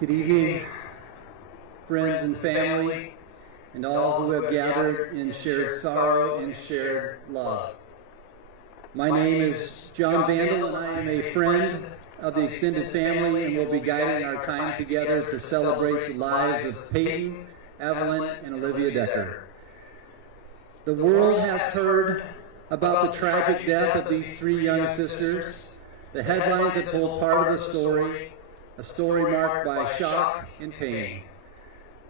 Good evening, friends and family, and all who have gathered in shared sorrow and shared love. My name is John Vandal, and I am a friend of the extended family and will be guiding our time together to celebrate the lives of Paityn, Evelyn, and Olivia Decker. The world has heard about the tragic death of these three young sisters. The headlines have told part of the story, a story marked by shock and pain.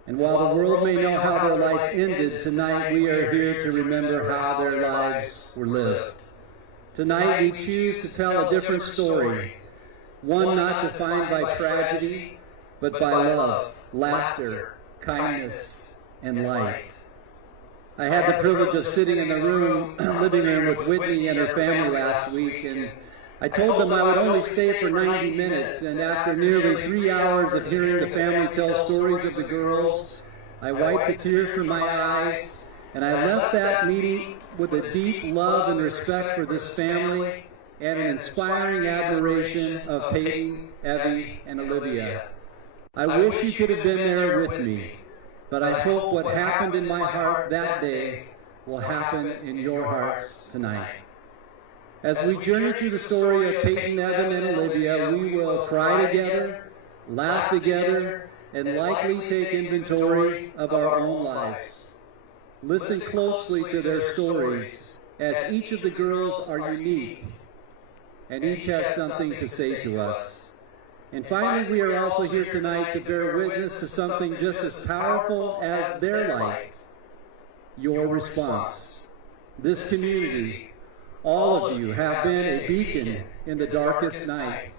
And while the world may know how their life ended, tonight we are here to remember how their lives were lived. Tonight we choose to tell a different story, one not defined by tragedy, but by love, laughter, kindness, and light. I had the privilege of sitting in the living room with Whitney and her family last week, and I told them I would only stay for 90 minutes, and after nearly 3 hours of hearing the family tell stories of the girls, I wiped the tears from my eyes, and I left that meeting with a deep love and respect for this family and an inspiring admiration of Payton, Evie, and Olivia. I wish you could have been there with me, but I hope what happened in my heart that day will happen in your hearts tonight. As we journey through the story of Payton, Evan, and Olivia, we will cry together, laugh together, and likely take inventory of our own lives. Listen closely to their stories, as each of the girls are unique, and each has something to say to us. And finally, we are also here tonight to bear witness to something just as powerful as their light, your response. This community, all of you have been a beacon in the darkest night.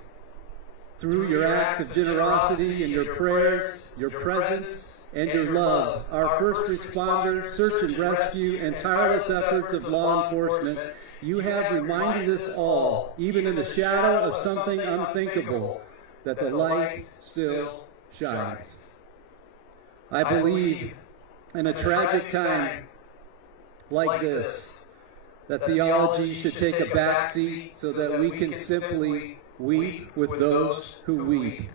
Through your acts of generosity and your prayers, your presence, and your love, our first responders, search and rescue, and tireless efforts of law enforcement, you have reminded us all, even in the shadow of something unthinkable, that the light still shines. I believe in a tragic time like this, that theology should take a back seat so that we can simply weep with those who weep.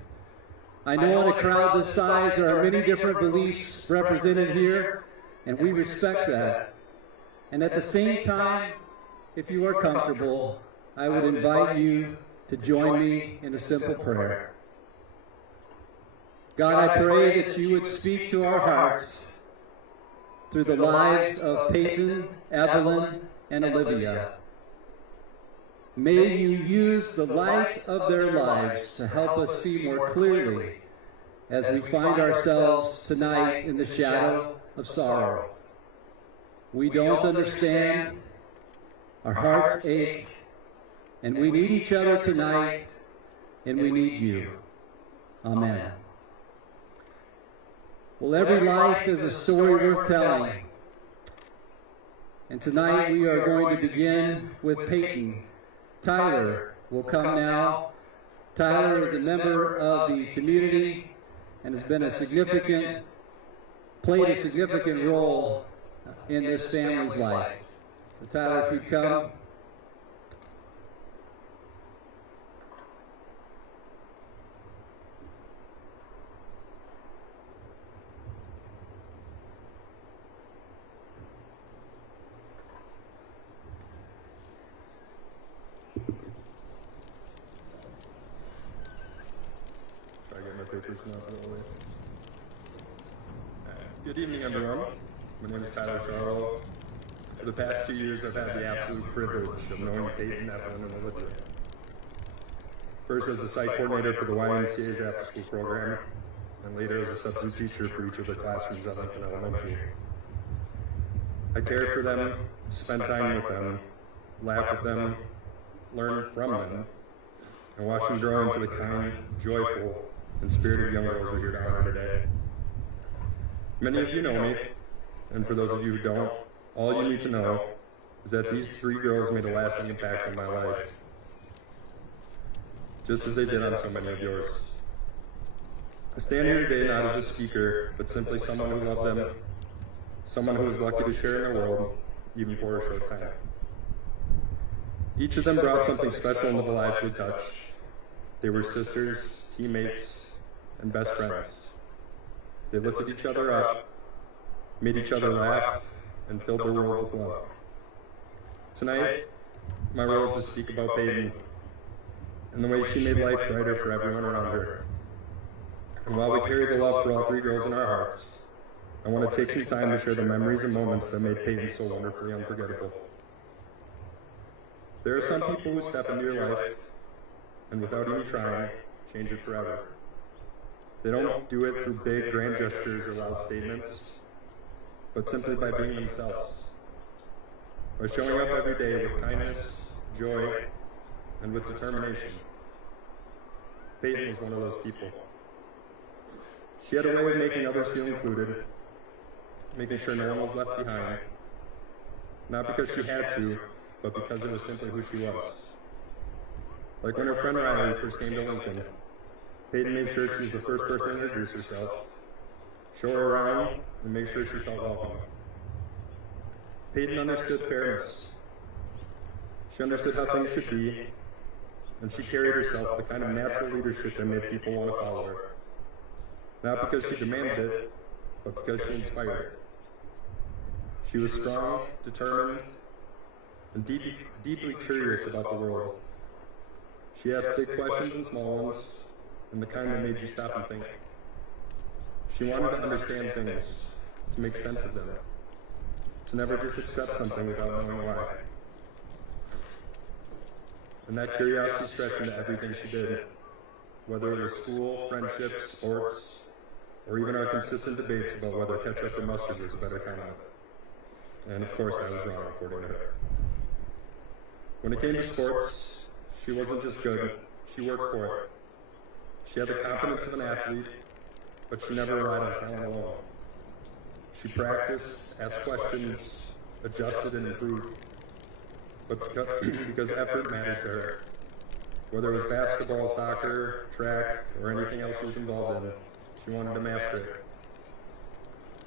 I know in a crowd this size there are many different beliefs represented here, and we respect that. And at the same time, if you are comfortable, I would invite you to join me in a simple prayer. God, I pray that you would speak to our hearts through the lives of Payton, Evelyn, and Olivia. May you use the light of their lives to help us see more clearly as we find ourselves tonight in the shadow of sorrow. We don't understand, our hearts ache, And we need each other tonight, and we need you. Amen. Well, every life is a story worth telling. And tonight we are going to begin with Payton. Tyler will come now. Tyler is a member of the community and has been played a significant role in this family's life. So Tyler, if you come. Good evening, everyone. My name is Tyler Charlo. For the past 2 years, I've had the absolute privilege of knowing Payton, Evelyn, and Olivia. First as the site coordinator for the YMCA's after-school program, and later as a substitute teacher for each of the classrooms at Lincoln Elementary. I cared for them, spent time with them, laughed with them, learned from them, and watched them grow into the kind, joyful, and spirited young girls we're here to honor today. Many of you know me, and for those of you who don't, all you need to know is that these 3 girls made a lasting impact on my life, just as they did on so many of yours. I stand here today not as a speaker, but simply someone who loved them, someone who was lucky to share in their world, even for a short time. Each of them brought something special into the lives they touched. They were sisters, teammates, and best friends. They lifted each other up, made each other laugh, and filled their world with love. Tonight, my role is to speak about Payton and the way she made life brighter for everyone around her. And while we carry the love for all 3 girls in our hearts, I want to take some time to share the memories and moments that made Payton so wonderfully unforgettable. There are some people who step into your life and without even trying, change it forever. They don't do it through big, grand gestures or loud statements, but simply by being themselves. By showing up every day with kindness, joy, and with determination. Payton was one of those people. She had a way of making others feel included, making sure no one was left behind, not because she had to, but because it was simply who she was. Like when her friend Riley first came to Lincoln, Payton made sure she was the first person to introduce herself, show her around, and make sure she felt welcome. Payton understood fairness. She understood how things should be, and she carried herself with the kind of natural leadership that made people want to follow her. Not because she demanded it, but because she inspired. She was strong, determined, and deeply curious about the world. She asked big questions and small ones, and the kind that made you stop and think. She wanted to understand things, to make sense of them, to never just accept something without knowing why. And that curiosity stretched into everything she did, whether it was school, friendships, sports, or even our consistent debates about whether ketchup or mustard was a better kind of it. And of course, I was wrong, according to her. When it came to sports, she wasn't just good, she worked for it. She had the confidence of an athlete, but she never relied on talent alone. She practiced, asked questions, adjusted, and improved. But because effort mattered to her, whether it was basketball, soccer, track, or anything else she was involved in, she wanted to master it.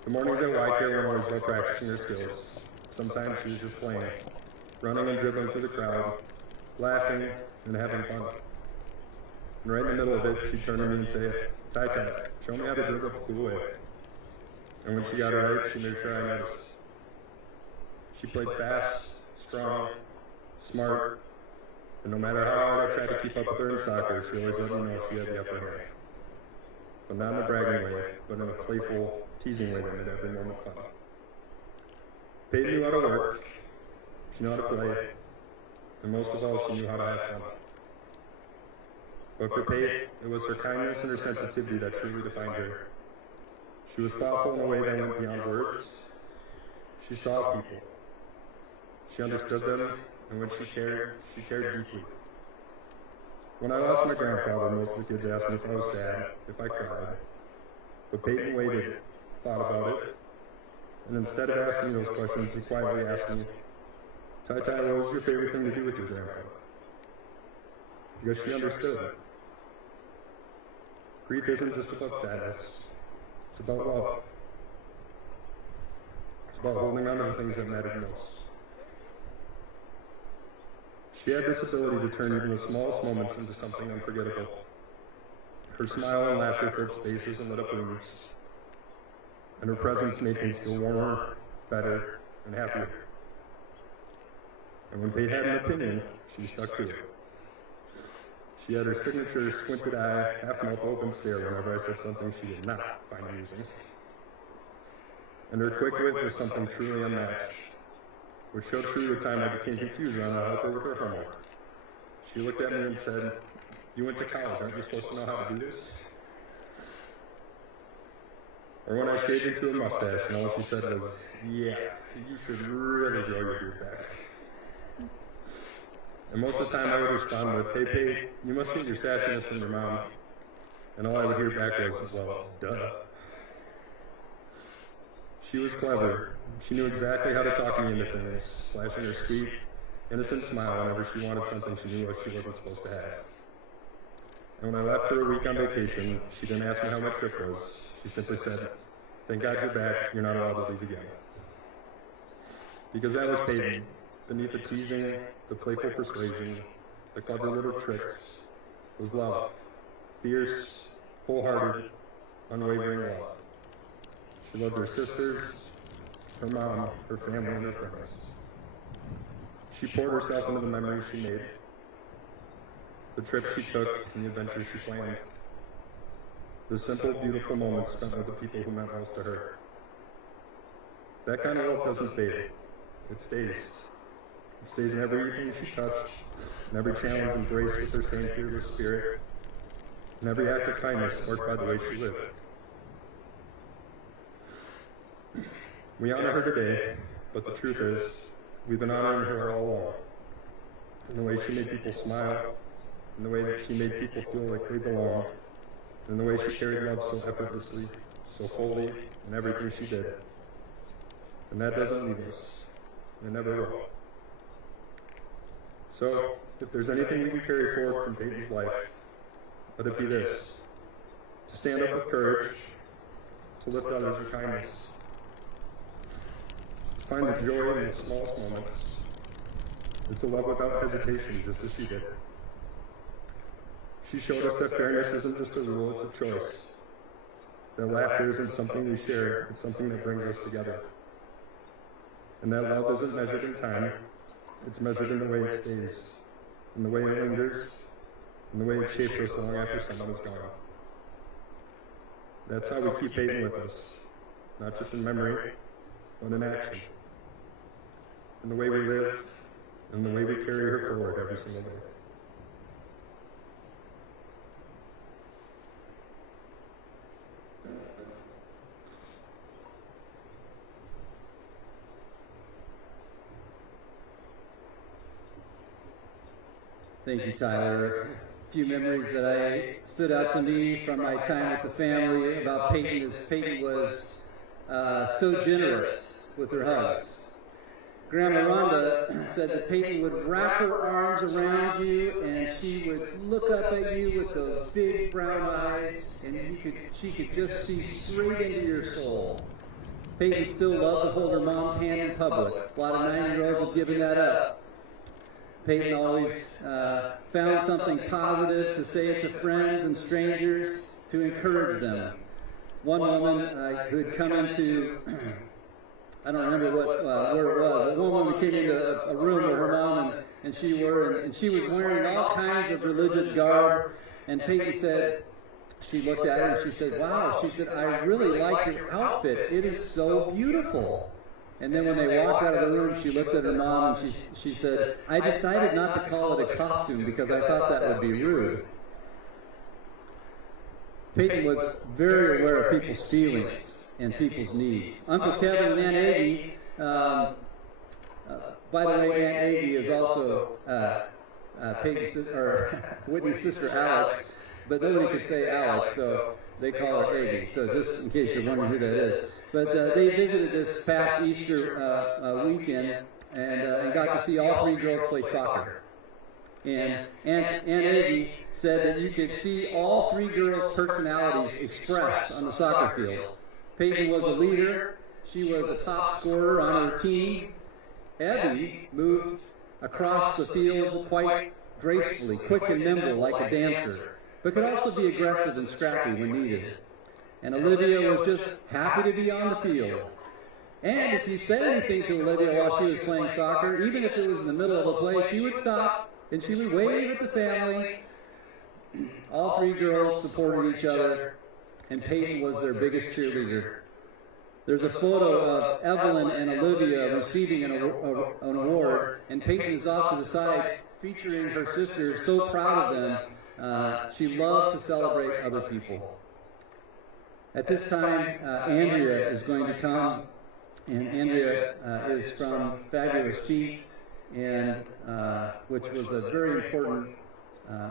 The mornings at Y Care were always about practicing her skills. Sometimes she was just playing, running and dribbling through the crowd, laughing, and having fun. And right in the middle of it, she'd turn to me and say, "Ty, show me how to dribble the way." And when she got it right, she made sure I noticed. She played fast, strong, smart, and no matter how hard I tried to keep up with her in soccer, she always let me know she had the upper hand. But not in a bragging way, but in a playful, teasing way that made every moment fun. Payton knew how to work, she knew how to play, and most of all, she knew how to have fun. But for Payton, it was her kindness and her sensitivity that truly defined her. She was thoughtful in a way that went beyond words. She saw people. She understood them and when she cared deeply. When I lost my grandfather, most of the kids asked me if I was sad, if I cried. But Payton waited, thought about it, and instead of asking me those questions, he quietly asked me, "Ty, what was your favorite thing to do with your grandpa?" Because she understood. Grief isn't just about sadness. It's about love. It's about holding on to the things that matter most. She had this ability to turn even the smallest moments into something unforgettable. Her smile and laughter filled spaces and lit up rooms. And her presence made things feel warmer, better, and happier. And when Payton had an opinion, she stuck to it. She had her signature squinted eye, half-mouth open stare whenever I said something she did not find amusing. And her quick wit was something truly unmatched, which showed through the time I became confused on how to help her with her homework. She looked at me and said, "You went to college, aren't you supposed to know how to do this?" Or when I shaved into a mustache and all she said was, "Yeah, you should really grow your beard back." And most of the time I would respond with, "Hey, Pate, you must get your sassiness from your mom." And all I would hear back was, "Well, duh." She was clever. She knew exactly how to talk me into things, flashing her sweet, innocent smile whenever she wanted something she knew what she wasn't supposed to have. And when I left for a week on vacation, she didn't ask me how my trip was. She simply said, "Thank God you're back. You're not allowed to leave again." Because that was Payton. Beneath the teasing, the playful persuasion, the clever little tricks, was love. Fierce, wholehearted, unwavering love. She loved her sisters, her mom, her family, and her friends. She poured herself into the memories she made, the trips she took, and the adventures she planned. The simple, beautiful moments spent with the people who meant most to her. That kind of love doesn't fade. It stays. It stays in everything she touched, in every challenge embraced with her same fearless spirit, in every act of kindness sparked by the way she lived. We honor her today, but the truth is, we've been honoring her all along. In the way she made people smile, in the way that she made people feel like they belonged, in the way she carried love so effortlessly, so fully, in everything she did. And that doesn't leave us. It never will. So, if there's anything we can carry forward from Payton's life, let it be this: to stand up with courage, to lift others with kindness, to find the joy in the smallest moments, and to love without hesitation, just as she did. She showed us that fairness isn't just a rule, it's a choice. That laughter isn't something we share, it's something that brings us together. And that love isn't measured in time, it's measured in the way it stays, in the way it lingers, in the way it shapes us long after someone is gone. That's how we keep Payton with us, not just in memory, but in action. In the way we live, and the way we carry her forward every single day. Thank you, Tyler. A few memories that stood out to me from my time with the family about Payton is Payton was so generous with her hugs. Grandma Rhonda said that Payton would wrap her arms around you and she would look up at you with those big brown eyes and she could just see straight into your soul. Payton still loved to hold her mom's hand in public. A lot of 9-year-olds have given that up. Payton always found something positive to say to friends and strangers to encourage them. One woman who had come into, I don't remember where it was, but one woman came into a room where her mom and she were, and she was wearing all kinds of religious garb, and Payton said, she looked at her and she said, "Wow," she said, "I really like your outfit. It is so beautiful." And then when they walked out of the room, she looked at her mom and she said, "I decided not to call it a costume because I thought that would be rude." Payton was very aware of people's feelings and people's needs. Uncle Kevin and Aunt Aggie By the way, Aunt Aggie is also Whitney's sister Alex, but nobody could say Alex, so they call her Aggie. So just in case you're wondering who that is. But they visited this past Easter weekend and got to see all three girls play soccer. And Aunt Aggie said that you could see all three girls' personalities expressed on the soccer field. Payton was a leader. She was a top scorer on her team. Evie moved across the field quite gracefully, quick and nimble like a dancer, but could also be aggressive and scrappy when needed. And Olivia was just happy to be on the field. And if you said anything to Olivia while she was playing soccer, even if it was in the middle of the play, she would stop and she would wave at the family. All three girls supported each other, and Payton was their biggest cheerleader. There's a photo of Evelyn and Olivia receiving an award, and Payton is off to the side featuring her sister, so proud of them. She loved to celebrate other people. At this time, Andrea is going to come, and Andrea is from Fabulous Feet, and which was a very important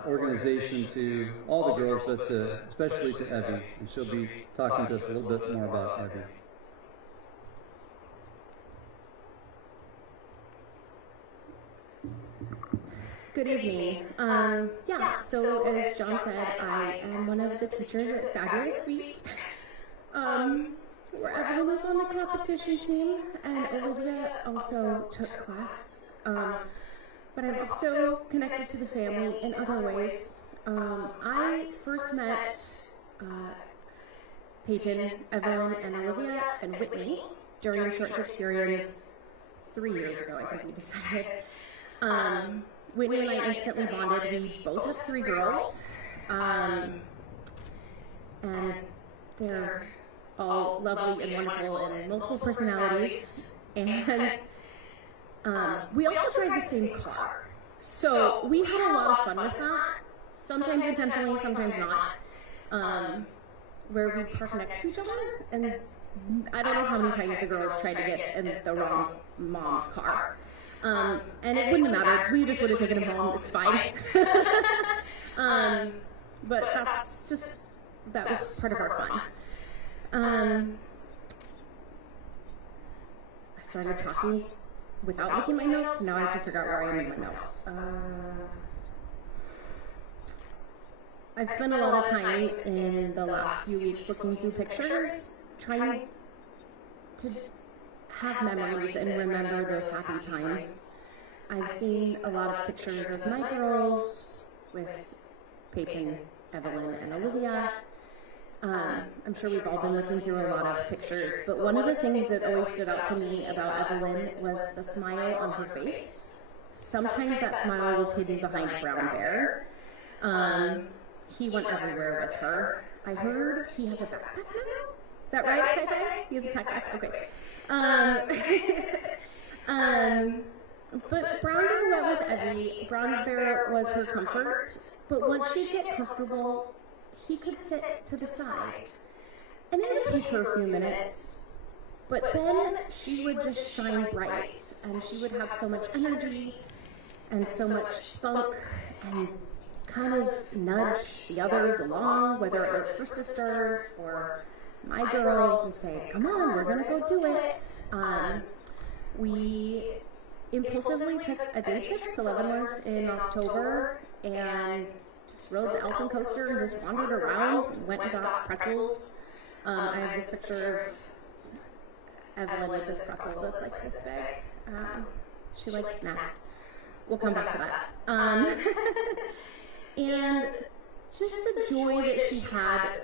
organization to all the girls, but especially to Evie, and she'll be talking to us a little bit more about Evie. Good evening. So as John said, I am one of the teachers at Fabulous Feet, where Evelyn was on the competition team, and Olivia also took class. But I'm also connected to the family in other ways. I first met Payton, Evelyn, and Olivia, and Whitney during church experience 3 years ago, I think we decided. Whitney and I instantly bonded. We both have three girls, and they're all lovely and wonderful and multiple personalities. And we also drive the same car, so we had a lot of fun with that. Sometimes intentionally, sometimes not. Where we park next to each other, and I don't know how many times the girls tried to get in the wrong mom's car. And it wouldn't have mattered. We just would have taken them home. It's fine. But that was part of our fun. I started talking without looking at my notes, and now I have to figure out where I am in my notes. I've spent a lot of time in the last few weeks looking through pictures, trying to have memories and remember those happy times. I've seen a lot of pictures of my girls with Payton, Evelyn, and Olivia. I'm sure we've all been looking through a lot of pictures, but one of the things that always stood out to me about Evelyn was the smile on her face. Sometimes that smile was hidden behind a brown bear. He went everywhere with her. I heard he has a backpack now? Is that right, Tai? He has a backpack? Okay. But Brown Bear went with Evie. Brown Bear was her comfort, but once she'd get comfortable, he could sit to the side. And it would take her a few minutes, but then she would just shine bright, and she would have so much energy and so much spunk and kind of nudge the others along, whether it was her sisters or my girls, and say, come on, we're gonna go do it. We impulsively took a day trip to Leavenworth in October and just rode the Alpine coaster and just wandered around and went and got pretzels. I have this picture of Evelyn with this pretzel that's like this big. She likes snacks. We'll come back to that. And just the joy that she had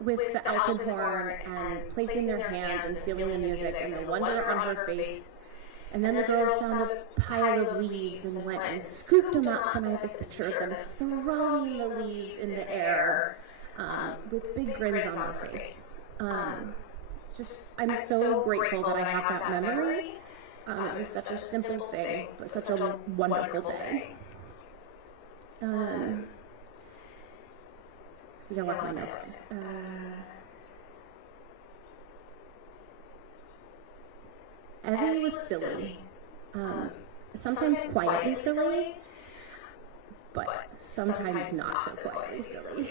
with the alpenhorn and placing their hands and feeling the music and the wonder on her face. And then the girls found a pile of leaves and went and scooped them up, and I have this picture of them throwing the leaves in the air with big grins on their face. I'm so grateful that I have that memory. It was such a simple thing, but such a wonderful day. So now what's my notes? Evie was silly. Sometimes quietly silly, but sometimes not so quietly silly.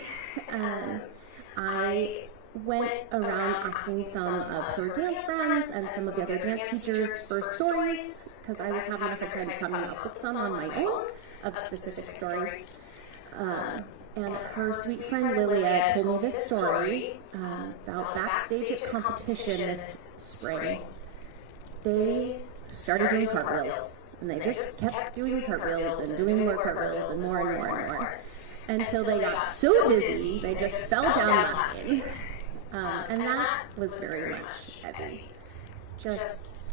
I went around asking some of her dance friends and some of the other dance teachers for stories, because I was having a hard time coming up with some on my own of specific stories. And her sweet friend Lilia told me this story about backstage at competition this spring. They started doing cartwheels, and they just kept doing cartwheels and doing more cartwheels and more and more and more, until they got so dizzy they just fell down laughing. And that was very much Evie. Just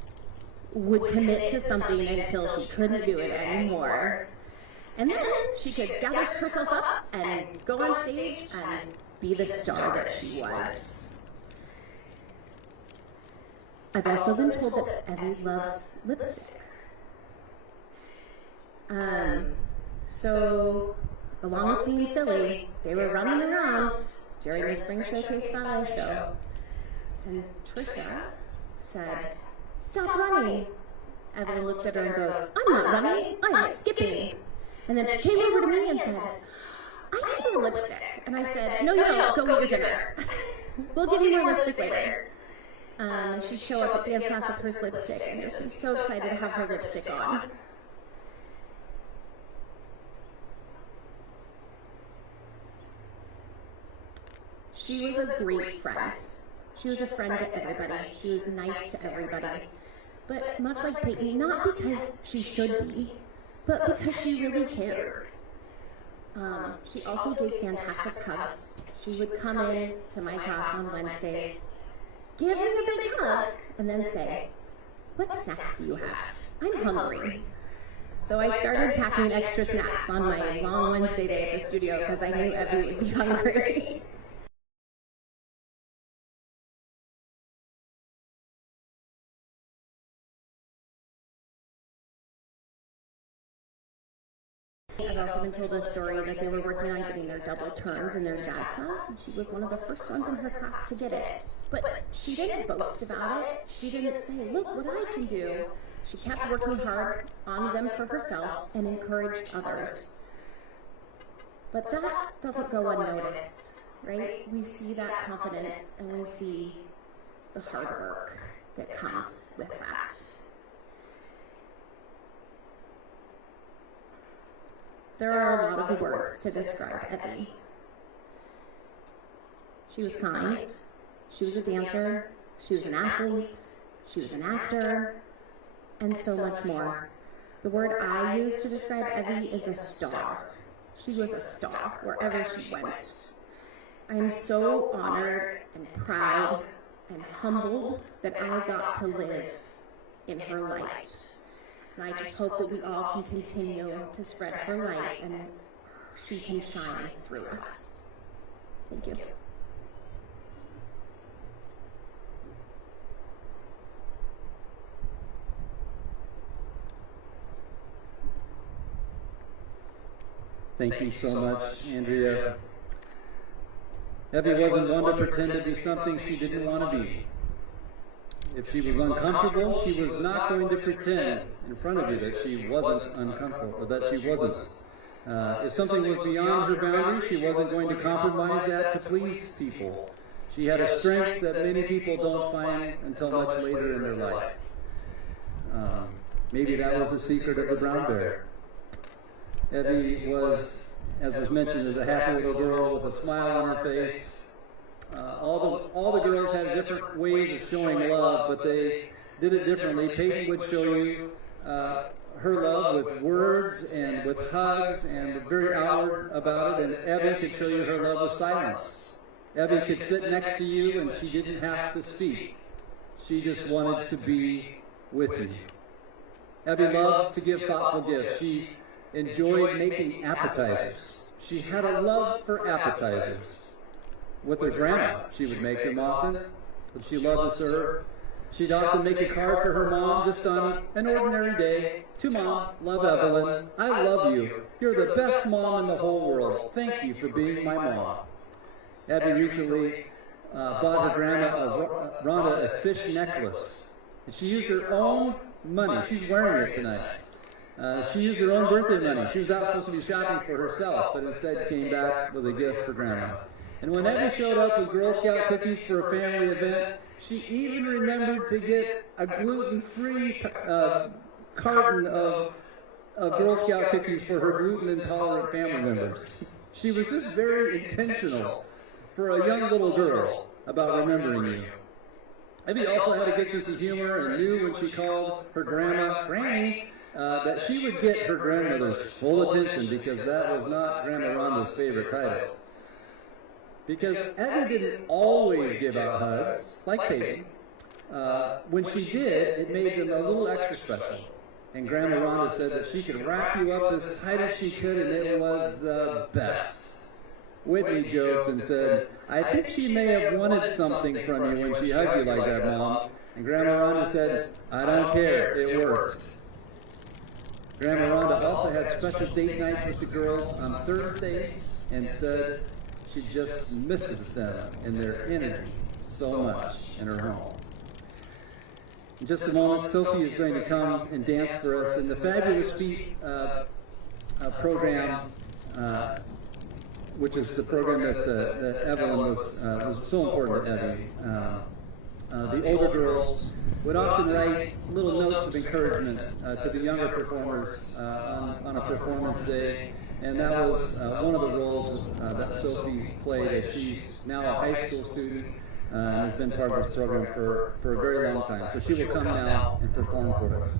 would commit to something until she couldn't do it anymore. And then she could gather herself up and go on stage and be the star that she was. I've also been told that Evie loves lipstick. So, along with being silly, they were running around during the Spring Showcase Ballet Show. And Trisha said, "Stop running." Evelyn looked at her and goes, "I'm not running, I'm skipping." And then she came over to me and said, "I need more lipstick." And I said, "No, you don't, go eat your dinner. We'll give you more lipstick later." She'd show up at dance class with her lipstick and just be so excited to have her lipstick on. She was a great friend. She was a friend to everybody. She was nice to everybody. But much like Payton, not because she should be, but because she really cared. She also gave fantastic hugs. She would come in to my class on Wednesdays, give me a big hug, and then say, "What snacks do you have? I'm hungry." So I started packing extra snacks on my long Wednesday day at the studio because I knew Evie would be hungry. I've also been told a story that they were working on getting their double turns in their jazz class, and she was one of the first ones in her class to get it. But she didn't boast about it. She didn't say, "Look what I can do." She kept working hard on them for herself and encouraged others. But that doesn't go unnoticed, right? We see that confidence and we see the hard work that comes with that. There are a lot of words to describe Evie. She was kind, she was a dancer, she was an athlete, she was an actor, and so much more. The word I use to describe Evie is a star. She was a star wherever she went. I am so honored and proud and humbled that I got to live in her light. And I just hope that we all can continue to spread her light and she can shine through us. Thank you. Thank you so much, Andrea. Evie wasn't one to pretend to be something she didn't want to be. If she was uncomfortable, she was not going to pretend in front of you that she wasn't uncomfortable, or that she wasn't. If something was beyond her boundary, she wasn't going to compromise that to please people. She had a strength that many people don't find until much later in their life. Maybe that was the secret of the brown bear. Evie was, as was mentioned, was a happy little girl with a smile on her face. All the girls had different ways of showing love, but they did it differently. Payton would show you her love with words and with hugs and very outward about it, and Evie could show you her love with silence. Evie could sit next to you and she didn't have to speak. She just wanted to be with you. Evie loved to give thoughtful gifts. She enjoyed making appetizers. She had a love for appetizers. With her grandma, she would make them often, and she loved to serve. She'd often make a card for her mom just on an ordinary day. "To Mom, love Evelyn. I love you. You're the best mom in the whole world. Thank you for being my mom." Evie recently bought her grandma Rhonda a fish necklace. And she used her own money. She's wearing it tonight. She used her own birthday money. She was out supposed to be shopping for herself, but instead came back with a gift for Grandma. And when Evelyn showed up with Girl Scout cookies for a family event, she even remembered to get a gluten-free carton of Girl Scout cookies for her gluten-intolerant family members. She was just very intentional for a young little girl about remembering you. Evie also had a good sense of humor and knew when she called her grandma Granny that she would get her grandmother's full attention, because that was not Grandma Rhonda's favorite title. Because Evie didn't always give out hugs, like Payton. When she did, it made them a little extra special. And Grandma Rhonda said that she could wrap you up as tight as she could, and it was the best. Whitney joked and said, "I think she may have wanted something from you when she hugged you like that, Mom." And Grandma Rhonda said, "I don't care, it worked." Grandma Rhonda also had special date nights with the girls on Thursdays and said she just misses them and their energy so much in her home. In just a moment, Sophie is going to come and dance for us in the Fabulous Feet program, which is the program that Evelyn was so important to Evie. The older girls would often write little notes of encouragement to the younger performers on a performance day, and that was one of the roles that Sophie played, as she's now a high school student and has been part of this program for a very long time. So she will come now and perform for us.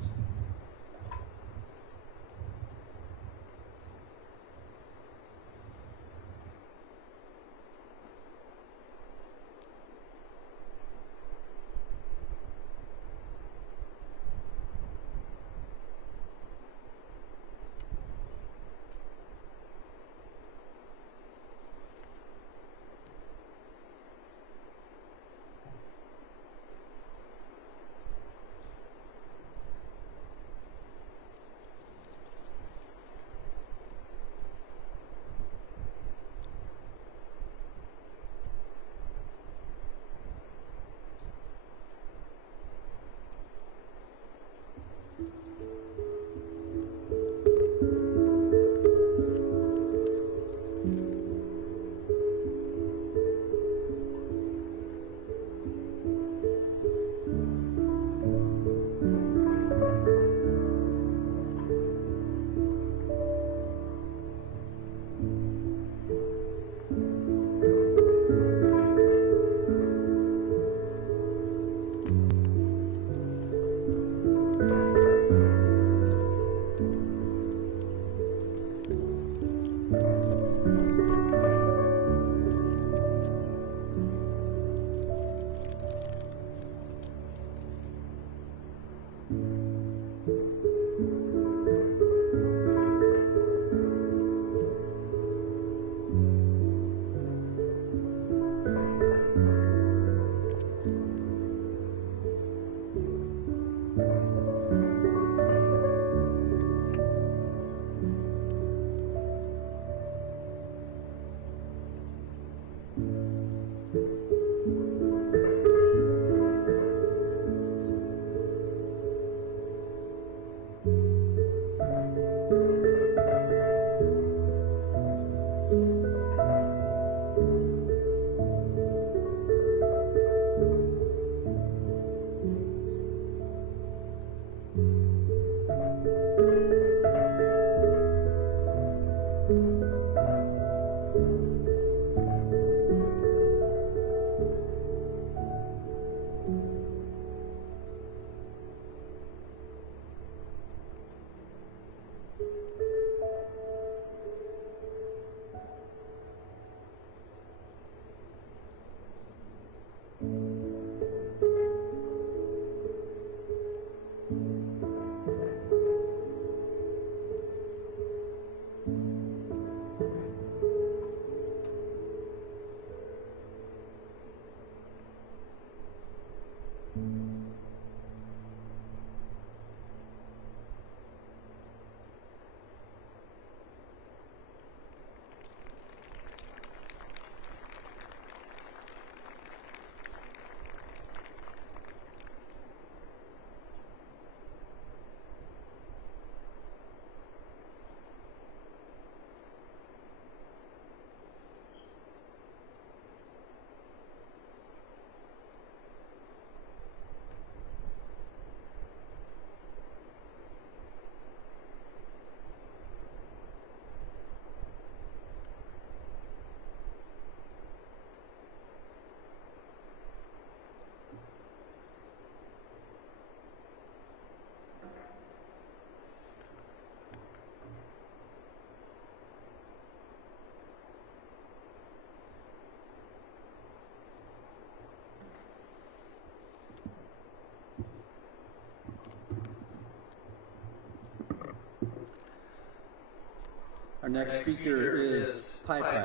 Our next speaker is Paityn.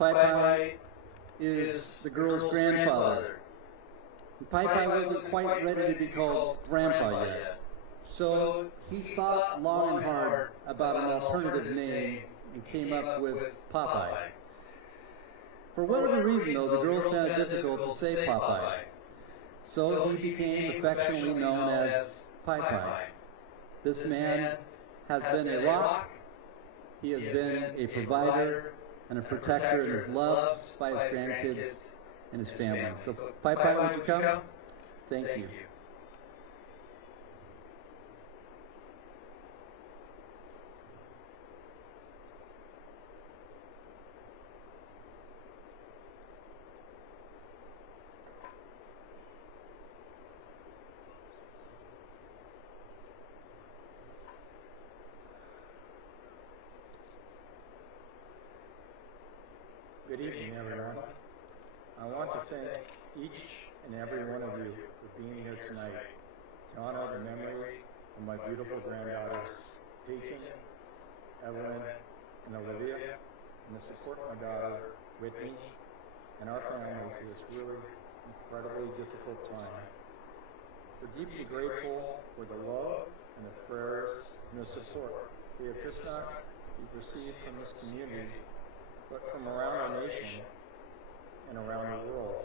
Paityn is the girl's grandfather. Paityn wasn't quite ready to be called Grandpa yet, so he thought long and hard about an alternative name and came up with Popeye. For whatever reason, though, the girls found it difficult to say Popeye, so he became affectionately known as Paityn. This man has been a rock, he has been a provider and a protector, and is loved by his grandkids and his family. So, Paityn, would you come? Thank you. Good evening, everyone. I want to thank each and every one of you for being here tonight to honor the memory of my beautiful granddaughters, Payton, Evelyn, and Olivia, and to support my daughter, Whitney, and our family through this really incredibly difficult time. We're deeply grateful for the love and the prayers and the support we have just not received from this community, but from around our nation and around the world.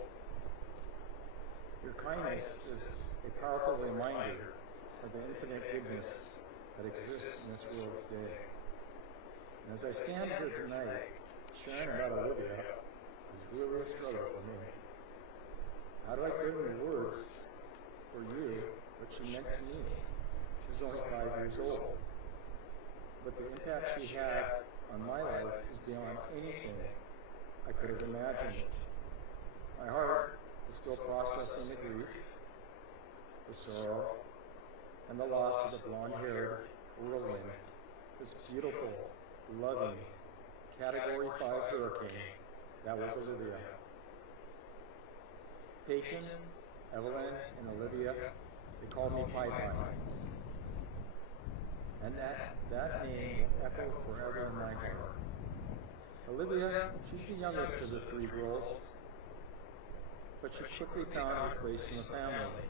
Your kindness is a powerful reminder of the infinite goodness that exists in this world today. And as I stand here tonight, sharing about Olivia is really a struggle for me. How do I put into words for you what she meant to me? She was only 5 years old. But the impact she had on my life is beyond anything I could have imagined. My heart is still processing the grief, the sorrow, and the loss of the blonde-haired whirlwind, this beautiful, loving, Category 5 hurricane that was Olivia. Payton, Evelyn, and Olivia, they called me Paityn. And that name will echo forever in my heart. Olivia, she's the youngest of the 3 girls, but she quickly found her place in the family.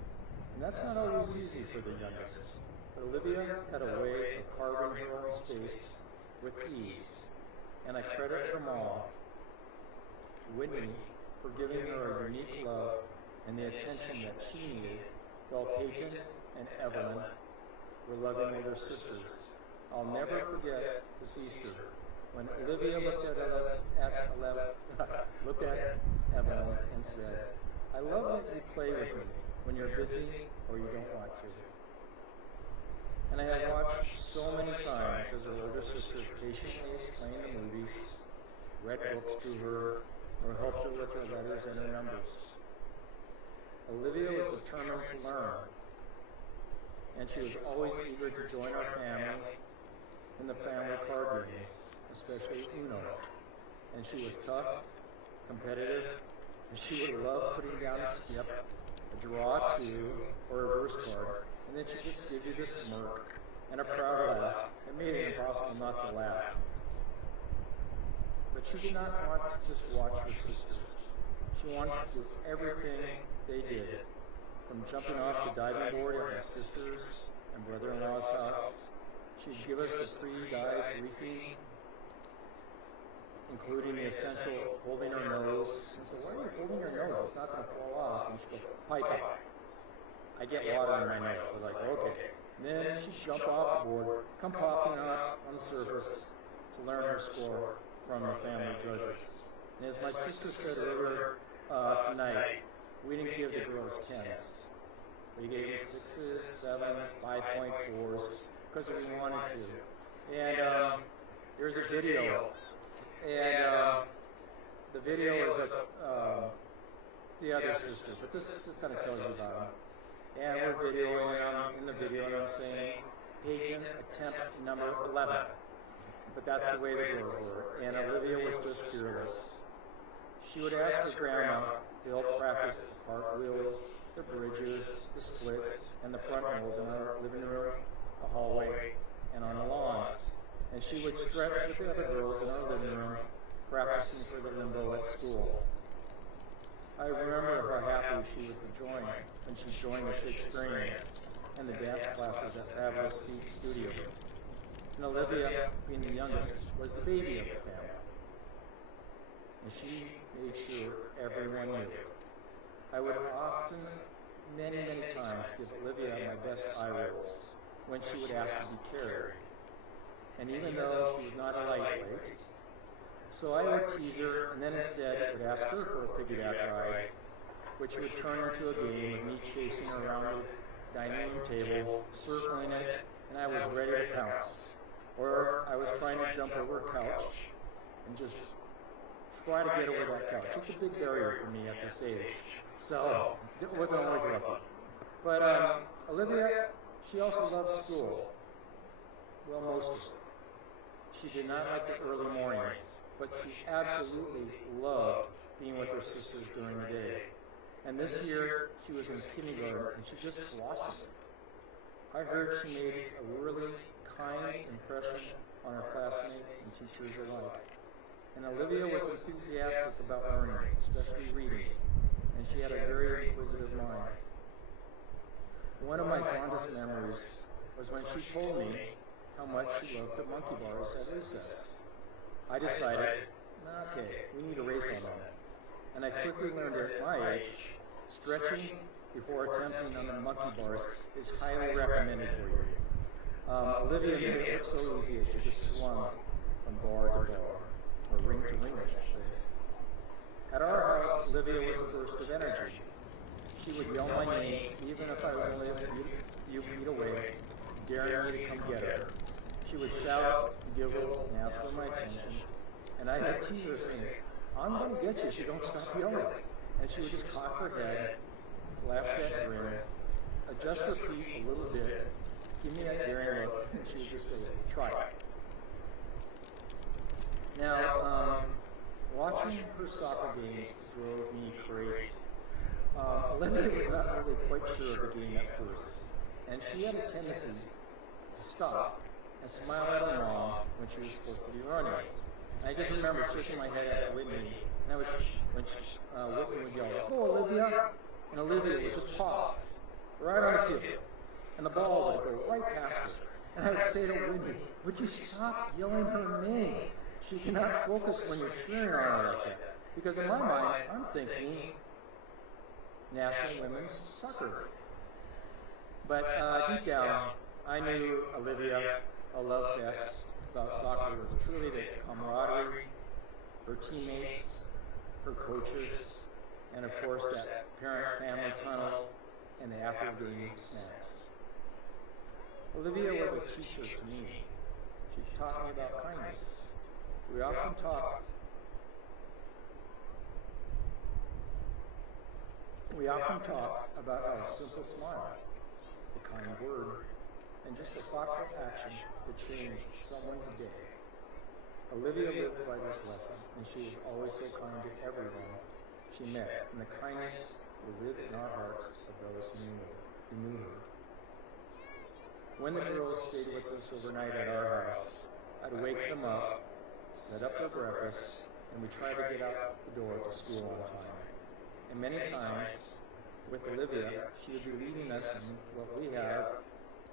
And that's not always easy for the youngest. But Olivia had a way of carving her own space with ease, and I credit her mom, Whitney, for giving her a unique love and the attention that she needed, while Payton and Evelyn were loving older sisters. I'll never forget this Easter when Olivia looked at Evelyn and said, "I love that you play with me when you're busy or you don't want to." And I have watched so many times as her older sisters patiently explained the movies, read books to her, or helped her with her letters and her numbers. Olivia was determined to learn, and she was always eager to join our family in the family card games, especially Uno. And she was tough, competitive, and she would love putting down a skip, a draw two, or a reverse card, and then she'd just give you this smirk and a proud laugh. It made it impossible not to laugh. But she did not want to just watch her sisters. She wanted to do everything they did, from jumping off the diving board at my sister's and brother-in-law's house. She'd give us the pre-dive briefing, including the essential holding her nose. And so, "Why are you holding your nose? It's not going to fall off." And she'd go, "Pipe. I get water in my nose." I was like, "Okay." And then she'd jump off the board, come popping up on the surface to learn her score from the family judges. And as my sister said earlier tonight, we didn't give the girls 10s. We gave them 6s, 7s, 5.4s, because we wanted to. And there's a video. And the video is it's the other sister, but this kind of tells you about them. And we're videoing, and I'm in the video, and I'm saying, "Payton, attempt number 11. But that's the way the girls were. And Olivia was just fearless. She would ask her grandma to help practice the cartwheels, the bridges, the splits, and the front rolls in our living room, the hallway, and on the lawns. and she would stretch with the other girls in our living room, practicing for the limbo at school. I remember how happy she was to join when she joined the Shakespeareans and the dance classes at Fabulous Feet Studio. And Olivia, being the youngest, was the baby of the family. And she made sure everyone knew it. I would often, many times, give Olivia my best eye rolls when she would ask to be carried. And even though she was not a lightweight, so I would tease her and then instead would ask her for a piggyback ride, which would turn into a game of me chasing her around the dining room table, circling it, and I was ready to pounce. Or I was trying to jump over a couch and just try to get over that couch. It's a big barrier for me at this age, so it wasn't always lucky. But Olivia, she also loved school. Well, most of it. She did not like the early mornings, but she absolutely loved being with her sisters during the day. And this year, she was in kindergarten, and she just blossomed. I heard she made a really kind impression on her classmates and teachers alike. And Olivia was enthusiastic about learning, especially reading, and she had a very inquisitive mind. One of my fondest memories was when she told me how much she loved the monkey bars at recess. I decided, okay, we need a race on them. And I quickly learned at my age, stretching before attempting on the monkey bars is highly recommended for you. Olivia made it look so easy as she just swung from bar to bar, or ring to ring, I should say. At our house, Olivia was a burst of energy. She would yell my name, even if I was only a few feet away, daring me to come get her. She would shout, giggle, and ask for my attention, and I would tease her saying, I'm going to get you if you don't stop yelling. And she would just cock her head, flash that grin, adjust her feet a little bit, give me that daring look, and she would just say, try it. Now, watching her soccer games drove me crazy. Olivia was not really quite sure of the game at first, and she had a tendency to stop and smile at her mom when she was supposed to be running. And I just remember shaking my head at Whitney, and when Whitney would yell, "Go, Olivia!" and Olivia would just pause, right on the field, and the ball would go right past her. And I would say to Whitney, would you stop yelling her name? She cannot focus when you're cheering on her like that. Because in my mind, I'm thinking National Women's Soccer League. But deep down, I knew Olivia, loved best about soccer was truly the camaraderie, her teammates, her coaches, and of course that parent-family tunnel and the after-game snacks. Olivia was a teacher to me. She taught me about kindness. We often talk about how a simple smile, a kind word, and just a thoughtful action could change someone's day. Olivia lived by this lesson, and she was always so kind to everyone she met, and the kindness will live in our hearts of those who knew her. When the girls stayed with us overnight at our house, I'd wake them up, set up their breakfast, and we tried to get out the door to school on time. And many times, with Olivia, she would be leading us in what we have,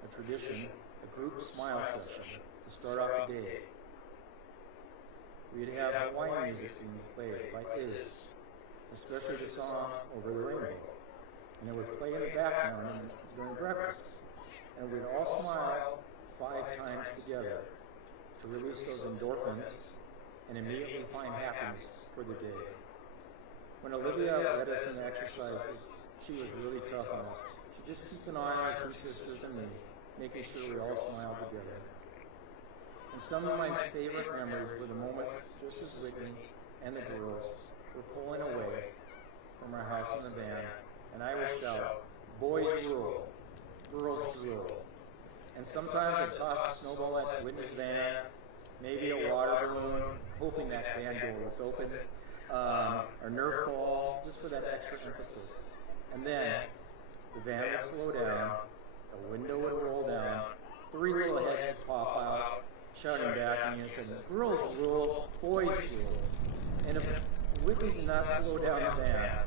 a tradition, a group smile session to start off the day. We'd have Hawaiian music being played by Iz, especially the song Over the Rainbow. And it would play in the background during breakfast. And we'd all smile 5 times together to release those endorphins and immediately find happiness for the day. When Olivia led us in exercises, she was really tough on us. She'd just keep an eye on our 2 sisters and me, making sure we all smiled together. And some of my favorite memories were the moments just as Whitney and the girls were pulling away from our house in the van, and I would shout, "Boys rule, girls drool." And sometimes I'd toss a snowball at Whitney's van, maybe a water balloon, hoping that van door was open, or Nerf ball, just for that extra emphasis. And then the van would slow down, the window would roll down, 3 little heads would pop out, shouting back at me and said, "Girls rule, boys rule." And if Whitney did not slow down the band,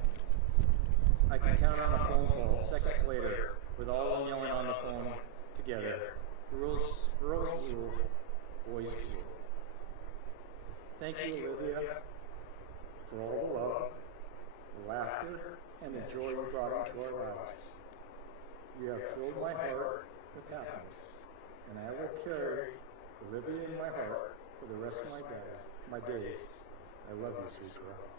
I could count on a phone call seconds later with all of them yelling on the phone together, "Girls rule, boys rule." Thank you, Olivia, for all the love, the laughter, and the joy you brought into our lives. You have filled my heart with happiness, and I will carry Olivia in my heart for the rest of my days. I love you, sweet girl.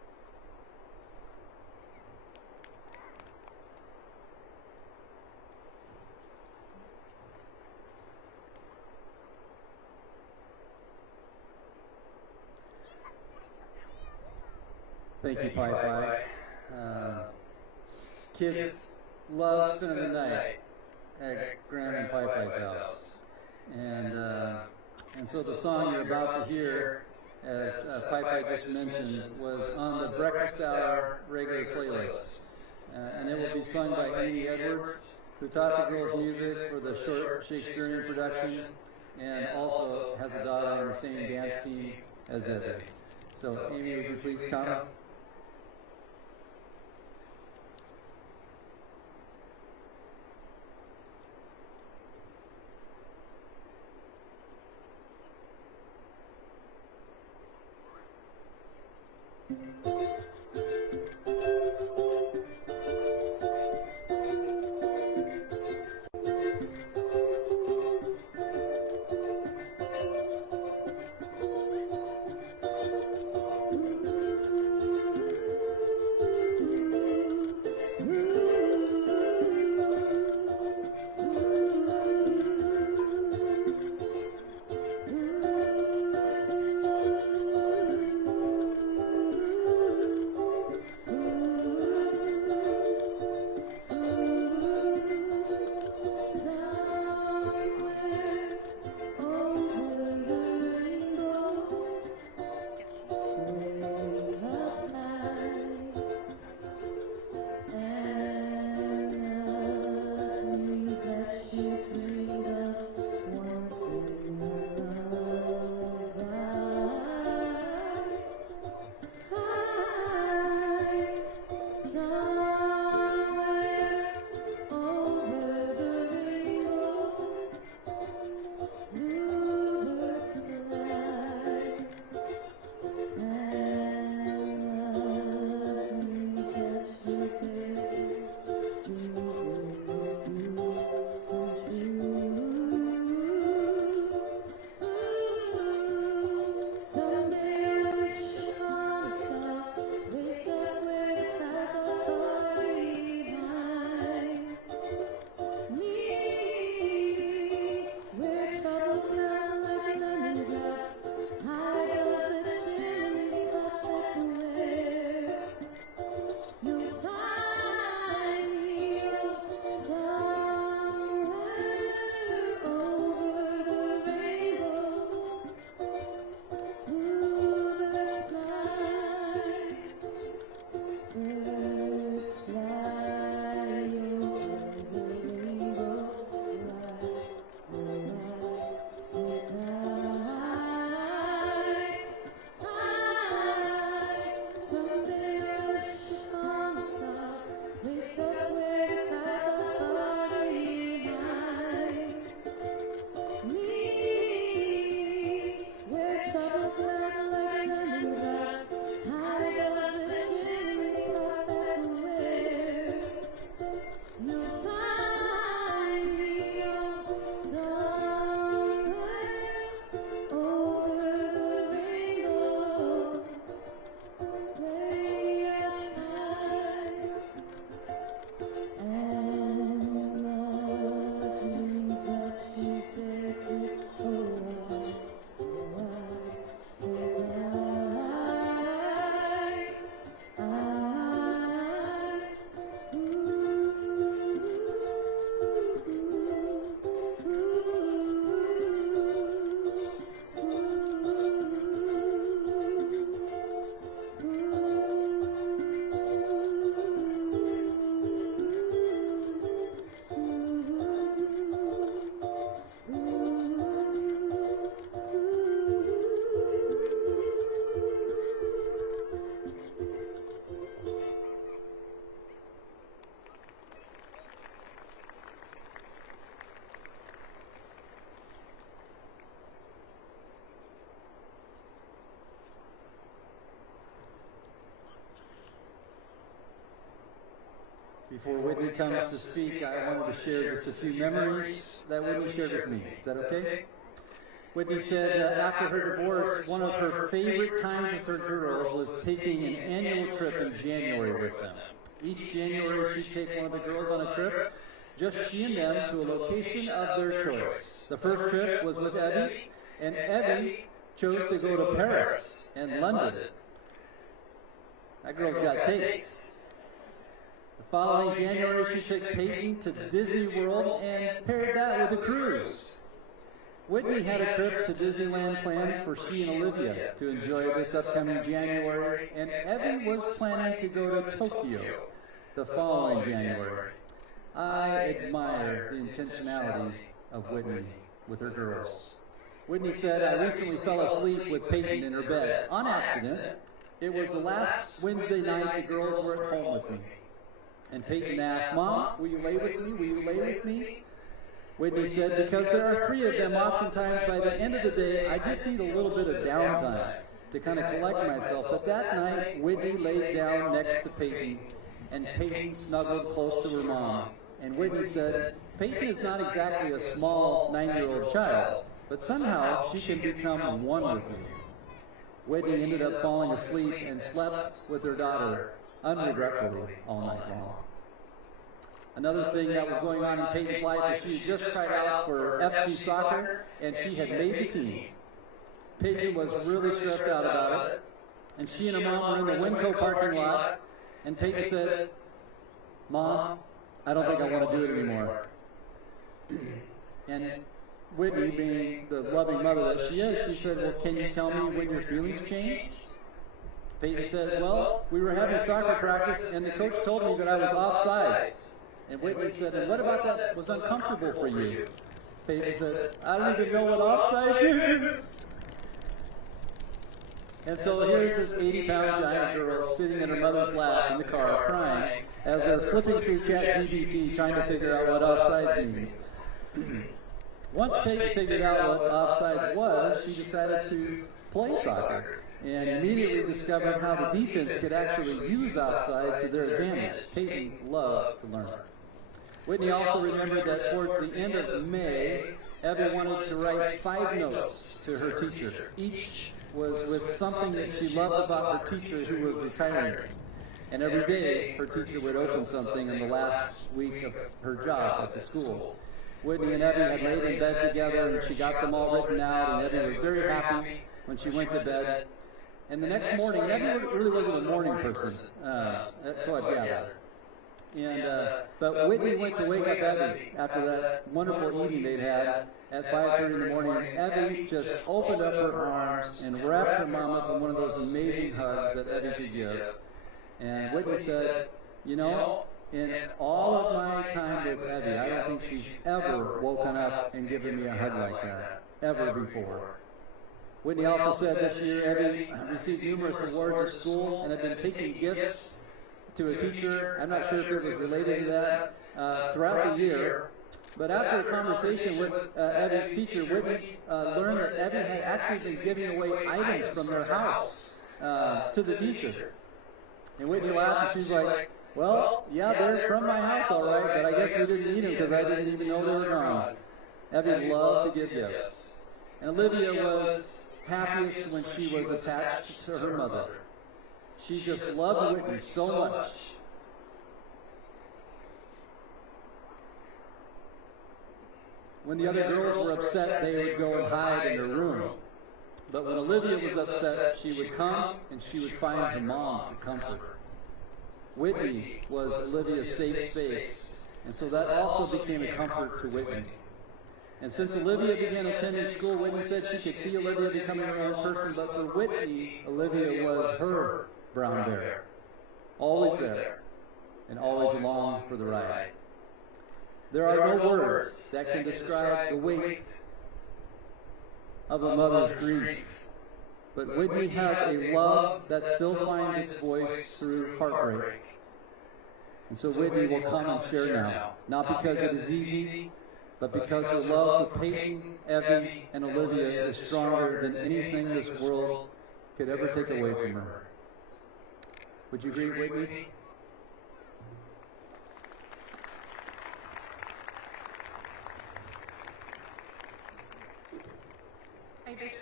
Thank you, Paityn. Kids love spending the night at Graham and Paityn's house. And so the song you're about to hear, as Paityn just mentioned, was on the Breakfast Hour regular playlist. And it will be sung by Amy Edwards, who taught the girls music for the short Shakespearean production, and also has a daughter on the same dance team as Evelyn. So Amy, would you please come? Before Whitney comes to speak, I wanted to share just a few memories that Whitney shared with me. Is that okay? Whitney said after her divorce, one of her favorite times with her girls was taking an annual trip in January with them. Each January, she'd take one of the girls on a trip, just she and them, to a location of their choice. The first trip was with Evie, and Evie chose to go to Paris and London. That girl's got taste. The following January, she took Payton to Disney World and paired that with a cruise. Whitney had a trip to Disneyland planned for she and Olivia to enjoy this upcoming January, and Evie was planning to go to Tokyo the following January. I admire the intentionality of Whitney with her girls. Whitney said, I recently fell asleep with Payton in her bed on accident. It was the last Wednesday night the girls were at home with me. And Payton asked, Mom, will you lay with me? Will you lay with me? Whitney said, because there are three of them, oftentimes by the end of the day, I just need a little bit of downtime to kind of collect myself. But that night, Whitney laid down next to Payton, and Payton snuggled close to her mom. And Whitney said, Payton is not exactly a small 9-year-old child, but somehow she can become one with you. Whitney ended up falling asleep and slept with her daughter unregretfully all night long. Another thing that was going on in Payton's life is she had just tried out for FC soccer, and she had made the team. Payton was really stressed out about it, and she and her mom were in the Winco parking lot, and Payton said, Mom, I don't think I want to do it anymore. And Whitney, being the loving mother that she is, she said, well, can you tell me when your feelings changed? Payton said, well, we were having soccer practice, and the coach told me that I was offsides. And Whitney said, and what about that was uncomfortable for you? Payton said, I don't even know what offsides is. And so here's this 80-pound giant girl sitting in her mother's lap in the car crying as they're flipping through ChatGPT trying to figure out what offsides means. Once Payton figured out what offsides was, she decided to play soccer and immediately discovered how the defense could actually use offsides to their advantage. Payton loved to learn. Whitney also remembered that towards the end of May, Evelyn wanted to write 5 notes to her teacher. Each was with something that she loved about her teacher who was retiring. And every day, her teacher would open something in the last week of her job at the school. Whitney and Evie had laid in bed together, and she got them all written out, and Evie was very happy when she went to bed. And the next morning, and Evie really wasn't a morning person, so I gathered. But Whitney went to wake up Evie after that wonderful evening they'd had at 5:30 in the morning, and Evie just opened up her arms and wrapped her mom up in one of those amazing hugs that Evie could give. And Whitney said, you know, in all of my time with Evie, I don't think she's ever woken up and given me a hug like that, ever before. Whitney also said this year Evie received numerous awards at school and had been taking gifts to a teacher. I'm not sure if it was related to that throughout the year. But after a conversation with Evie's teacher, Whitney learned that Evie had actually been giving away items from their house to the teacher. And Whitney laughed and she's like, well, yeah, they're from my house all right, but I guess we didn't need them because I didn't even know they were gone. Evie loved to give gifts. And Olivia was happiest when she was attached to her mother. She just loved Whitney so much. When the other girls were upset, they would go and hide in their room. But when Olivia was upset, she would come and she would find her mom for comfort. Whitney was Olivia's safe space, and so that also became a comfort to Whitney. And since Olivia began attending school, Whitney said she could see Olivia becoming her own person, but for Whitney, Olivia was her brown bear. Always there, and always along for the ride. There are no words that can describe the weight of a mother's grief, but Whitney has a love that still finds its voice through heartbreak. And so Whitney will come and share now, not because it is easy, but because her love for Payton, Evie, and Olivia is stronger than anything this world could ever take away from her. Would you greet Whitney?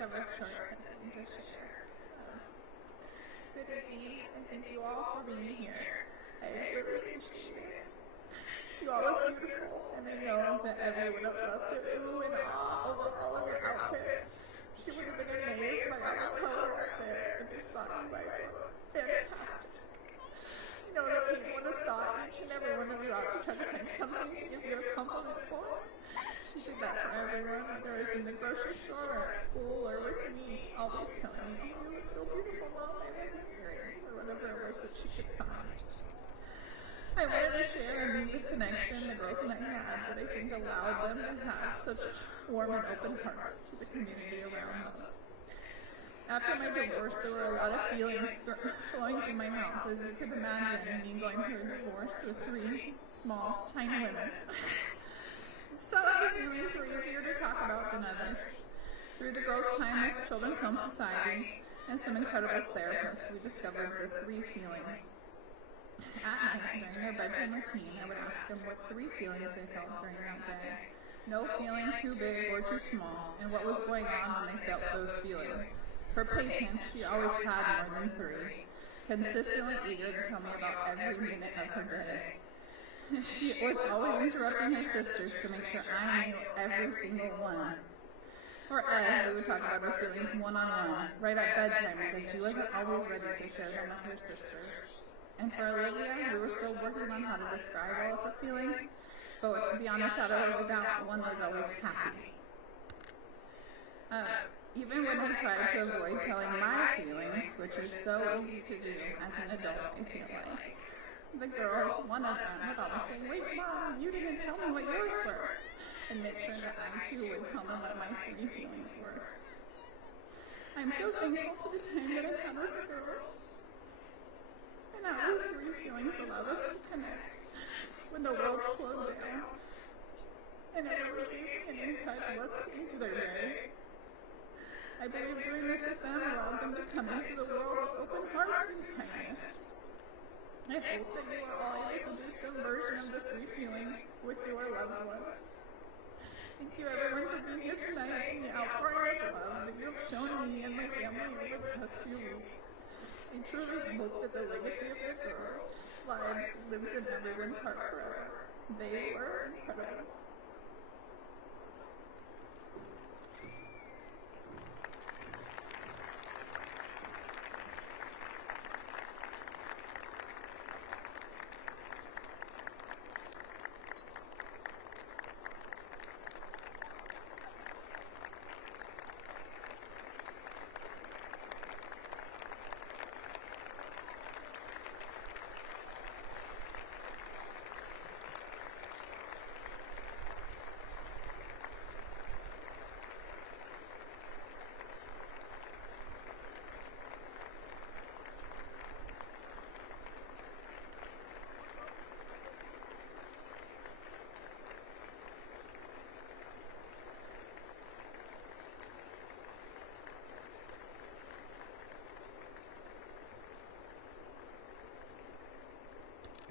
have a short something to share. Good evening, and thank you all for being here. I really appreciate it. You all look beautiful, and I know that Evelyn would have loved to ooh and ah over all of your outfits. She would have been amazed by all the color up there, and just thought you guys look fantastic. You know that Payton would have sought each and every one of you out to try to find something to give you a compliment for. She did that for everyone, whether it was in the grocery store or at school or with me, always telling me, "Oh, you look so beautiful, Mom, I love your earrings," or whatever it was that she could find. I wanted to share a means of connection the girls and I had that I think allowed them to have such warm and open hearts to the community around them. After my divorce, there were a lot of feelings flowing through my house, as you could imagine, me going through a divorce with 3 small, tiny women. Some of the feelings were easier to talk about than others. Through the girls' time with Children's Home Society and some incredible therapists, we discovered the 3 feelings. At night, during their bedtime routine, I would ask them what 3 feelings they felt during that day. No feeling too big or too small, and what was going on when they felt those feelings. For Payton, she always had more than 3, consistently eager to tell me about every minute of her day. She was always interrupting her sisters to make sure I knew every single one. For Ev, we would talk about her feelings one-on-one, right at bedtime, because she wasn't always ready to share them with her sisters. And for Olivia, we were still working on how to describe all of her feelings, but beyond a shadow of a doubt, one was always happy. Even when I tried to avoid telling my feelings, which is so easy to do as an adult, I feel like, the girls, one of them, would always say, "Wait, Mom, you didn't tell me what yours were," and make sure that I too would tell them what my 3 feelings were. I'm so thankful for the time that I had with the girls. And how the 3 feelings allowed us to connect when the world slowed down. And it really gave me an inside look into their day. I believe doing this with them allowed them to come into the world with open hearts and kindness. I hope that you are all able to do some version of the 3 feelings with your loved ones. Thank you everyone for being here tonight and the outpouring of love that you have shown me and my family over the past few weeks. I truly hope that the legacy of the girls' lives lives in everyone's heart forever. They were incredible.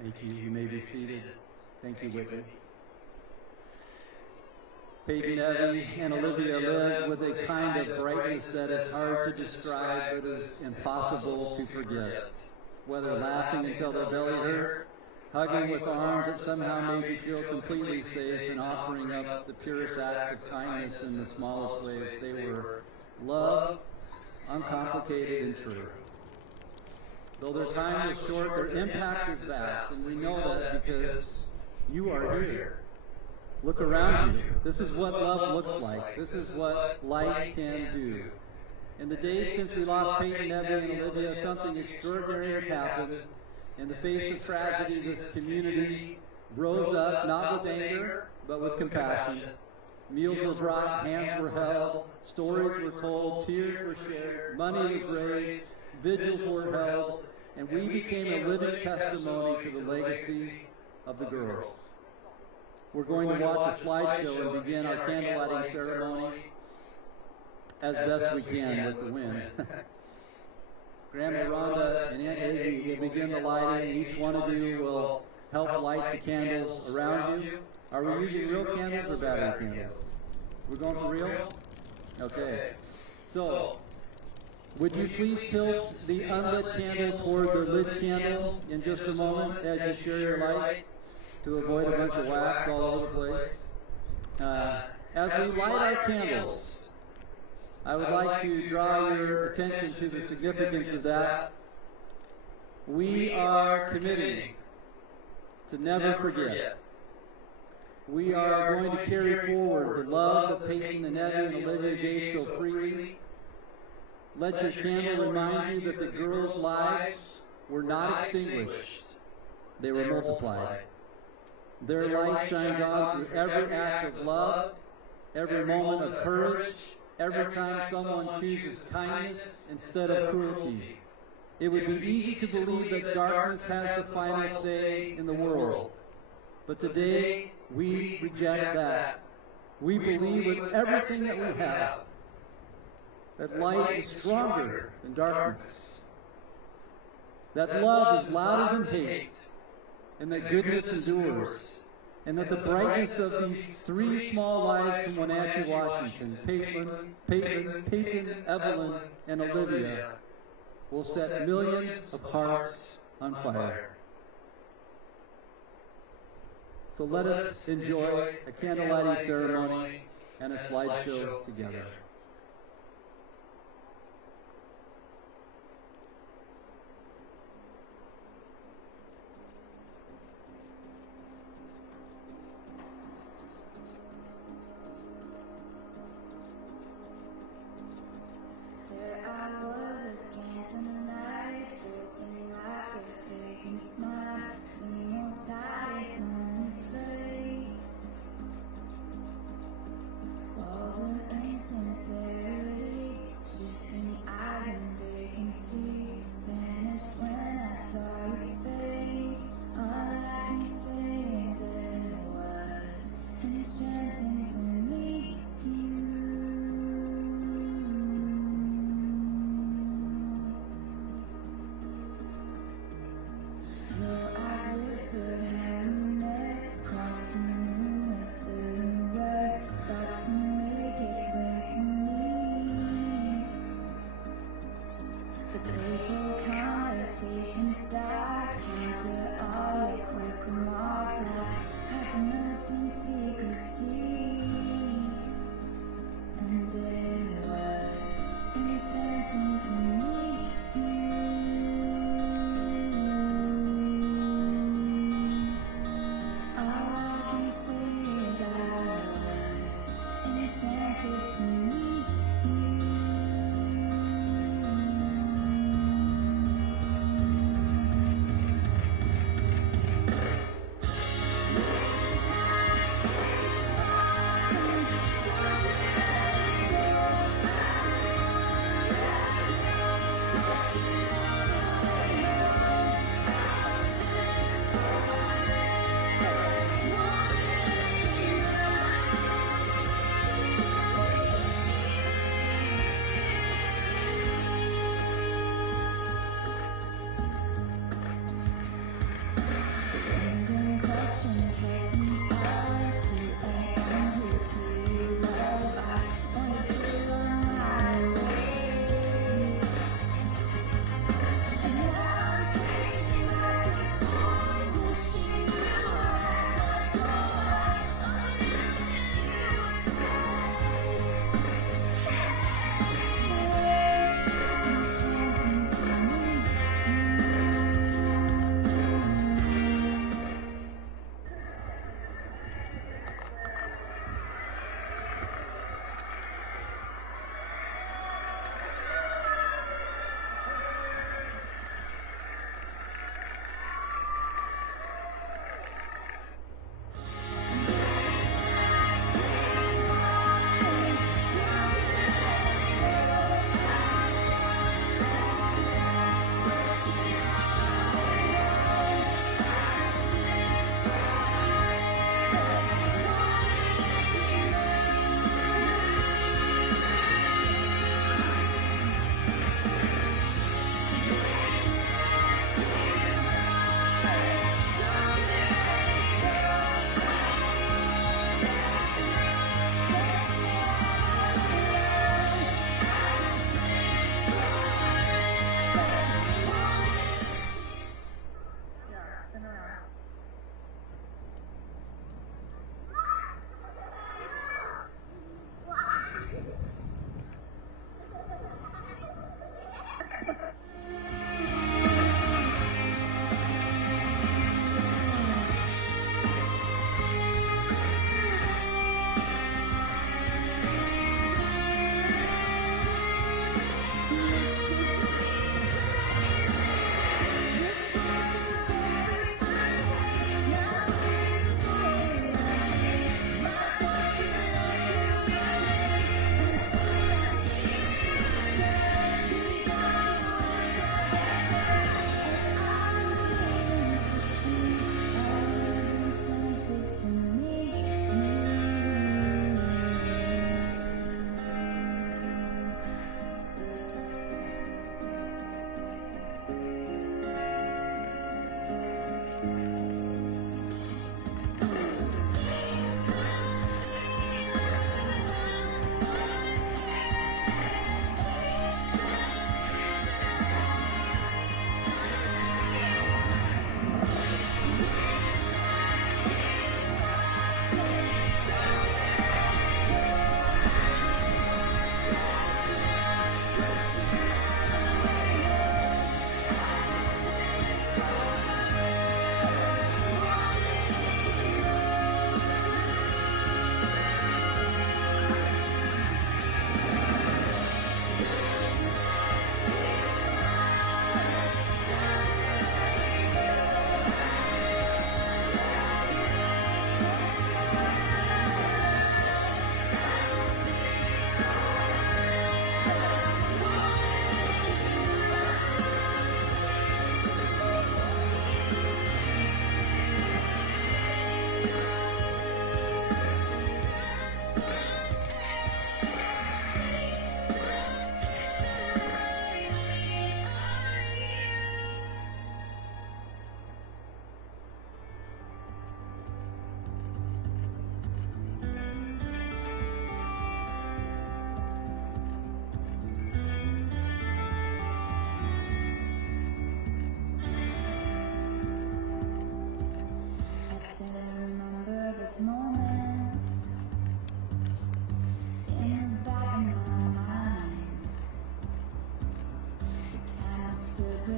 Thank you. You may be seated. Thank you, Whitney. Paityn, Evelyn, and Olivia lived with a kind of brightness that is hard to describe but is impossible to forget. Whether laughing until their belly hurt, hugging with arms that somehow made you feel completely safe, and offering up the purest acts of kindness in the smallest ways, they were love, uncomplicated and true. Though their time was short, their impact is vast, and we know that because you are here. Look around you. This is what love looks like. This is what light can do. In the days since we lost Payton, Evelyn, and Olivia, something extraordinary has happened. In the face of tragedy, this community rose up, not with anger, but with compassion. Meals were brought, hands were held, stories were told, tears were shared, money was raised, vigils were held, and we became a living testimony to the legacy of the girls. We're going to watch a slideshow and begin our candlelighting ceremony as best we can with the wind. Grandma Rhonda and Aunt Izzy will begin the lighting, and each one of you will help light the candles around you. Are we using real candles or battery candles? We're going for real? Okay. So, would you please tilt the unlit candle toward the lit candle in just a moment as you share your light to avoid a bunch of wax all over the place? As we light our candles, I would like to draw your attention to the significance of that. We are committing to never forget. We are going to carry forward the love that Payton and Evelyn and Olivia gave so freely. Let your candle remind you that the girls' lives were not extinguished. They were multiplied. Their light shines on through every act of love, every moment of courage, every time someone chooses kindness instead of cruelty. It would be easy to believe that darkness has the final say in the world. But today, we reject that. We believe with everything that we have that light is stronger than darkness. That love is louder than hate, and that goodness endures. And that the brightness of these three small lives from Wenatchee, Washington, Payton, Evelyn, and Olivia, will set millions of hearts on fire. So let us enjoy a candlelighting ceremony and a slideshow together. Walls of incense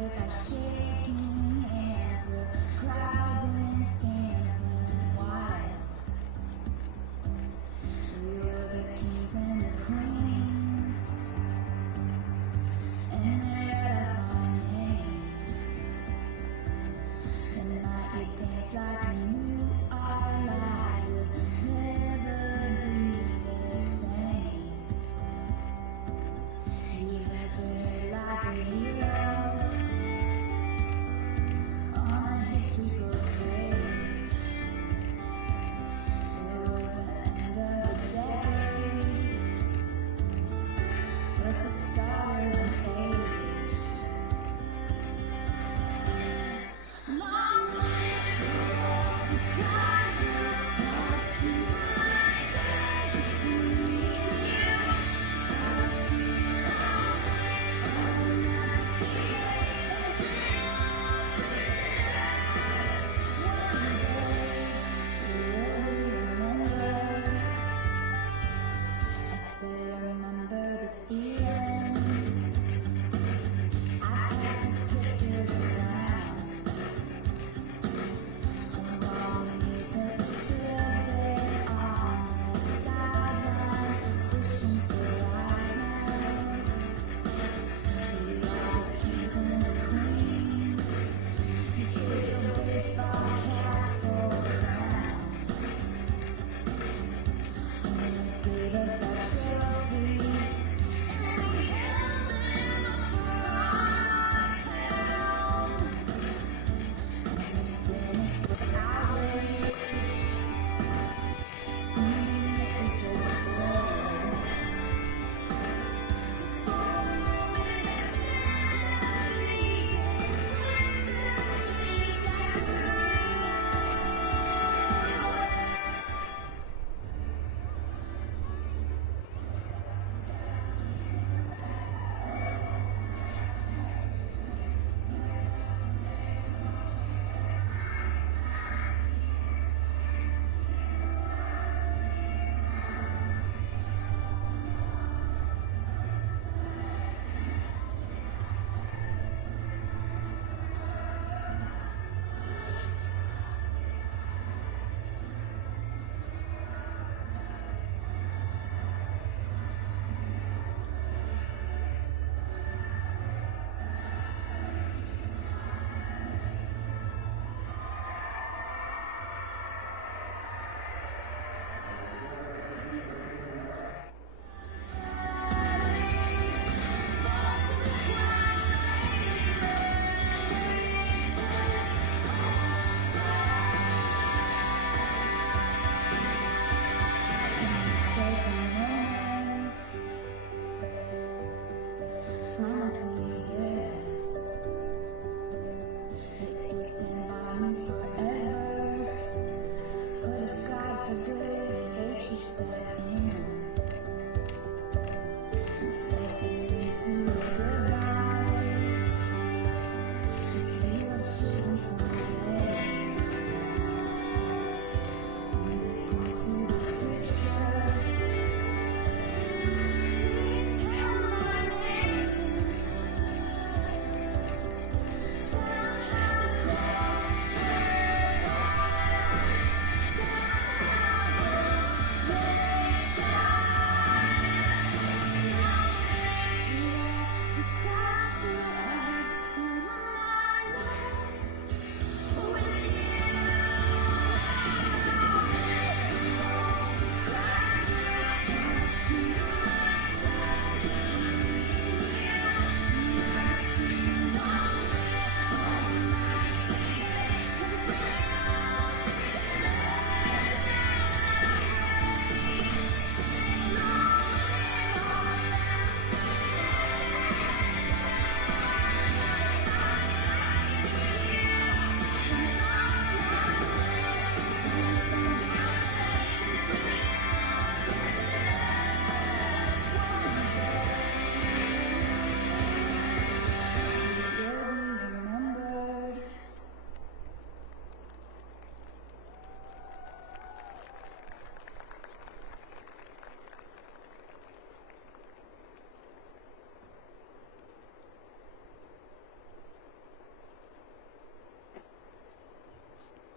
with our shaking hands, the crowds and stands went wild. We were the kings and the queens, and they read our names. The night you danced like you knew our lives would never be the same. You had your head like a hero,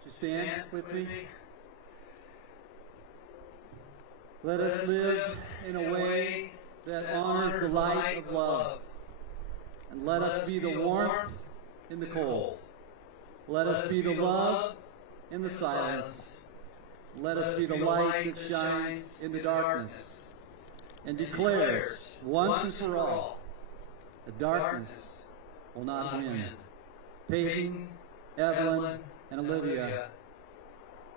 you stand with me? Let us live in a way that honors the light of love. And let us be the warmth in the cold. Let us be the love in the silence. Let us be the light that shines in the darkness and declares once and for all that darkness will not win. Payton, Evelyn, and Olivia,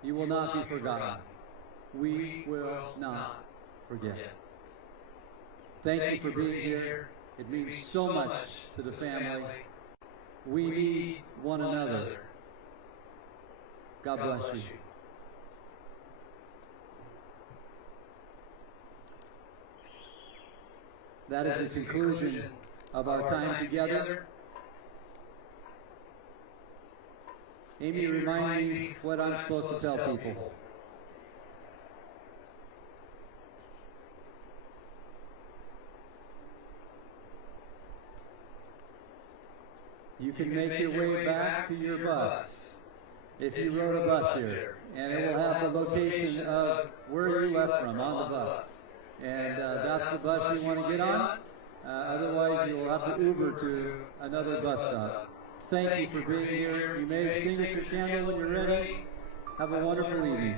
you will not be forgotten. We will not forget. Thank you for being here. It means so much to the family. We need one another. God bless you. That is the conclusion of our time together. Amy, remind me what I'm supposed to tell people. You can make your way back to your bus if you rode a bus here, and it will have the location of where you left from on the bus. And that's the bus you want to get on. Otherwise, you will have to Uber to another bus stop. Thank you for being here. You may extinguish your candle when you're ready. Have a wonderful evening.